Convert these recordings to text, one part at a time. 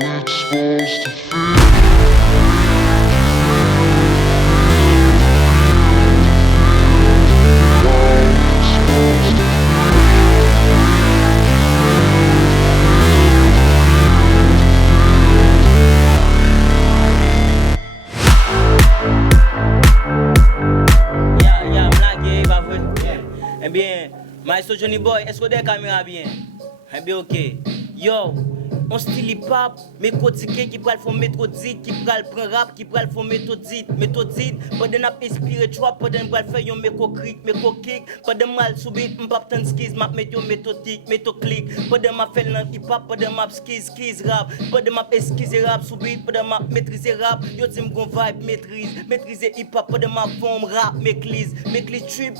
it's supposed to feel. Eh bien, Maestro Johnny Boy, est-ce que des caméras bien? Eh bien, ok. Yo, on style hip-hop, mais quotidien qui pral font méthodique, qui pral prend rap, qui pral font méthodique, pendant n'a inspiré trop, pendant pral faire yon méco kick, pendant mal subit, m'pap tant skis, m'a met yon méthodique, click, pendant m'a fait dans hip-hop, pendant m'a skis rap, pendant m'a esquisé rap subit, pendant m'a maîtriser rap, yo dit m'gon vibe maîtriser hip-hop, pendant m'a forme rap, m'église trip,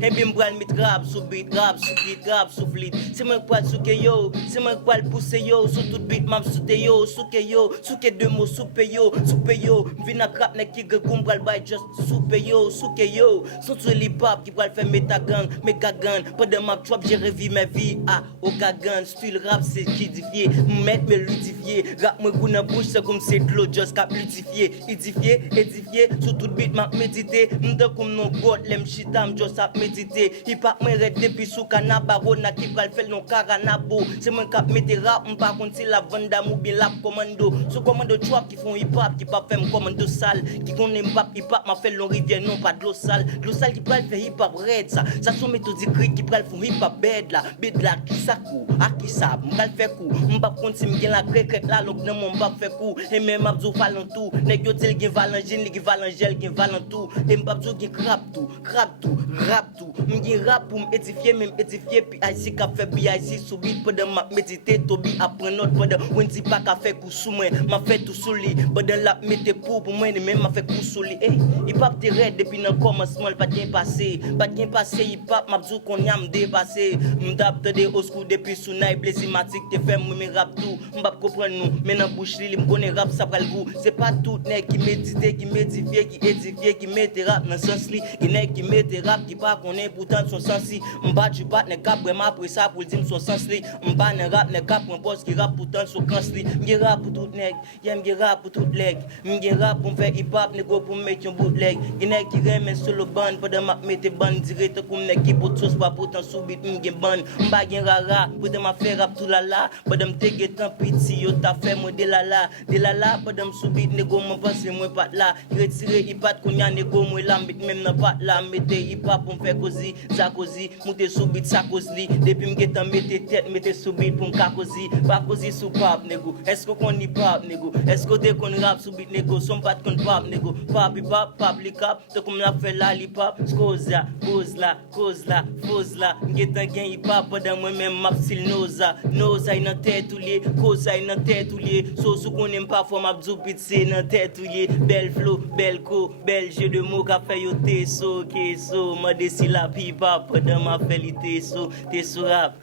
et bien m'pral met rap subit, rap soufflit, c'est moi pral souke yo, c'est moi pral pousser yo, tout beat m'a souke yo, souke deux mots soupe yo, vina crap ne qui goum pral bay just soupe yo, sont tous les hip-hop qui pral faire méga gang, pendant ma trap j'ai revu ma vie à Okagan, style rap c'est kidifié, mettre me ludifier, rap moi goût dans bouche c'est comme c'est de l'eau just cap ludifier, édifier, sur tout beat m'a méditer, m'de comme non god lem chitam just à méditer, hip-hop moi red depuis sous canabaro na qui pral faire non caranabo, c'est moi cap mettre rap m'pas contre si la vanda ou bien la commando, sous commando trap qui font hip-hop qui pas faire commando sale, qui connaît m'pap hip-hop m'a fait long rivière non pas de l'eau sale qui pral faire hip-hop red ça sont méthodiques qui pral font hip-hop bed là qui ça coup à qui ça m'pral faire coup m'pas contre si m'gen la crête là donc non m'pas faire coup et même m'abdou falan tout nèg yo tel gen valangine gen valangel gen valentou et m'abdou gen rap tout m'gen rap pour m'édifier même édifier puis ici qu'a fait BIC subit pendant m'a méditer tobi apprendre notre pendant Wendy pas qu'a fait coup sous moi m'a fait tout sous lui pendant la mettre pour moi même m'a fait coup sous lui hip hop te red depuis dans commencement pas bien passé hip hop m'abdou qu'on y a me dépassé m'tap de au school depuis sous naï blessimatique te fait moi rap tout m'pas comprendre nous mais dans bouche li m'connaît rap ça pral goût c'est pas tout nèg qui méditer qui médifier qui édifier qui mette rap dans sens li qui nèg qui mette rap qui pas connaît pourtant son sens si m'pas du pas nèg cap vraiment après ça pour dire son sens li m'pas dans rap nèg cap un boss qui rap pourtant son sens li m'gen rap pour tout nèg y'aime gen rap pour tout leg m'gen rap pour faire hip hop nèg pour mettre un bootleg qui nèg qui remet sur le band pendant m'a mettre band direct comme nèg qui pour tous pas pourtant subit m'gen band m'pa gen rara pendant m'a faire rap tout la pendant m'te getan piti yo ta fait moi de la pendant subit nèg m'en pense moi pas là retirer hip hop qu'on y a nèg moi là même n'a pas là mettre hip hop pour faire causer ça causer monter subit ça cause li depuis m'getan mettre tête mettre subit pour m'causer pas causer sous pap nego est-ce que qu'on hip hop nego est-ce que dès qu'on rap subit nego son pas qu'on pap nego pap hip hop public up te comme la fait la hip hop cause la fause la m'getan gen hip hop pendant moi même m'a style noza in tête ou lié cause in tête ou lié so sou qu'on aime pas forme abdou pitié dans tête ou lié belle flow belle co belle jeu de mots qu'a fait yo te so ke so m'a desi la hip hop pendant ma félité so te so rap